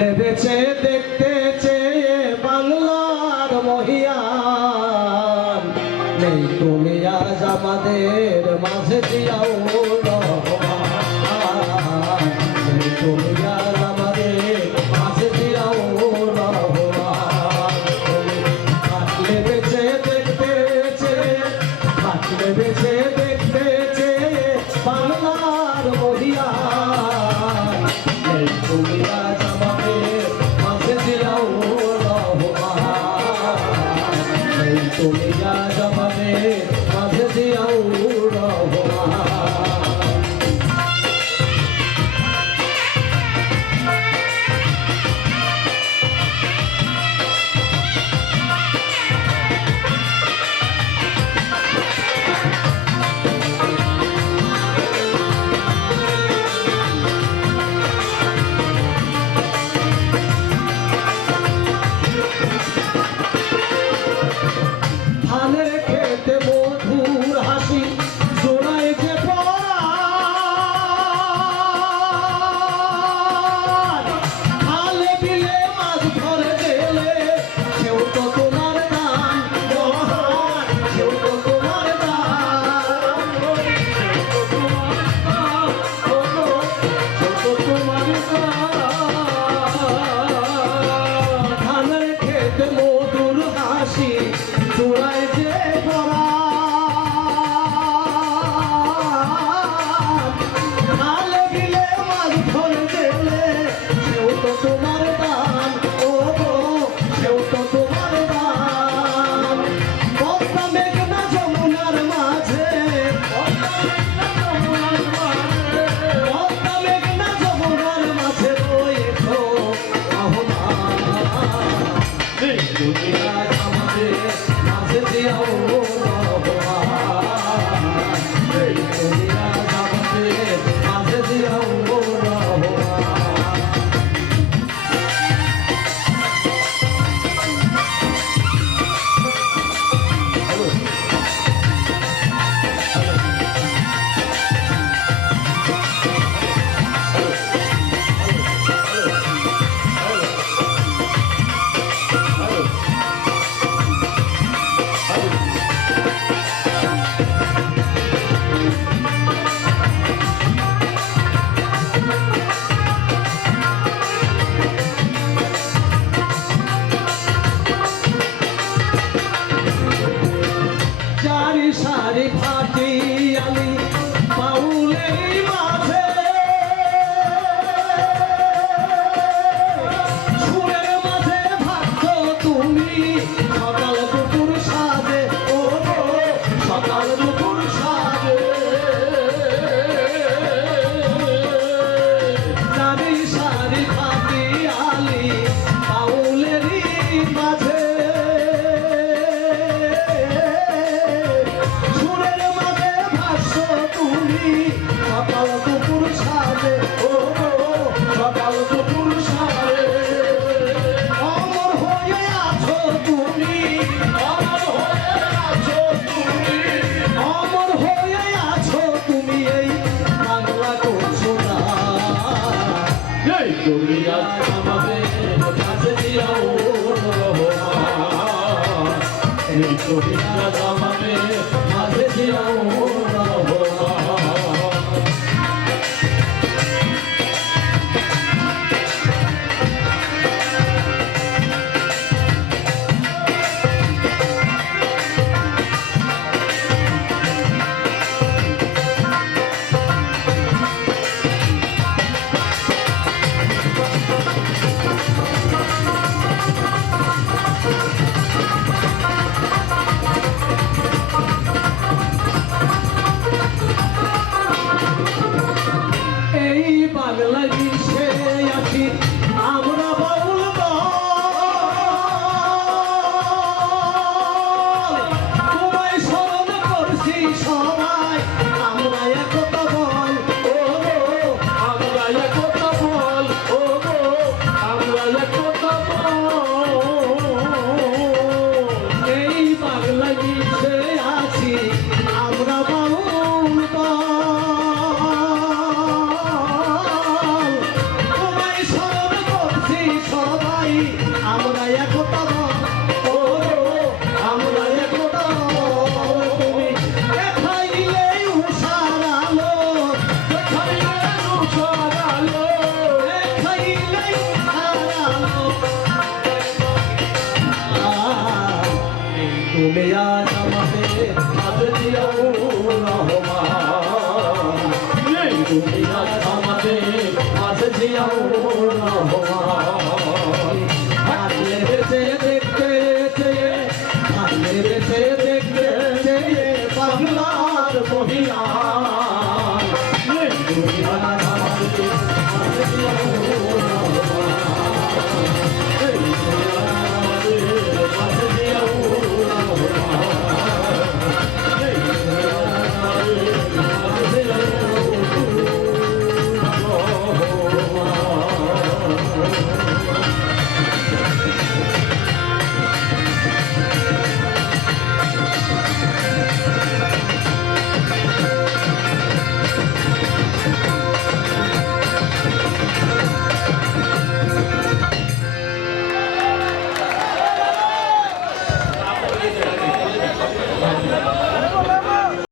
লেবেছে দেখতে চেয়ে বাংলার মহিয়ান নেই তুমি আজ আমাদের মাঝে দিয়াও তুমি আর আমাদের মাঝে দিয়াও থাকলে বেছে দেখতে থাকলে বেছে তুমি যা জমাবে মাঝে দিয়াও সকাল দুপুর সাজে ও সকাল দুপুর সাজে অমর হয়ে আছো তুমি অমর হয়ে আছো তুমি অমর হয়ে আছো তুমি এই বাংলা করছ না এই তুমি আজ আমাদের কাছে দিও এই তুমি আজ দেখতে চেয়ে বাংলার মহিলা।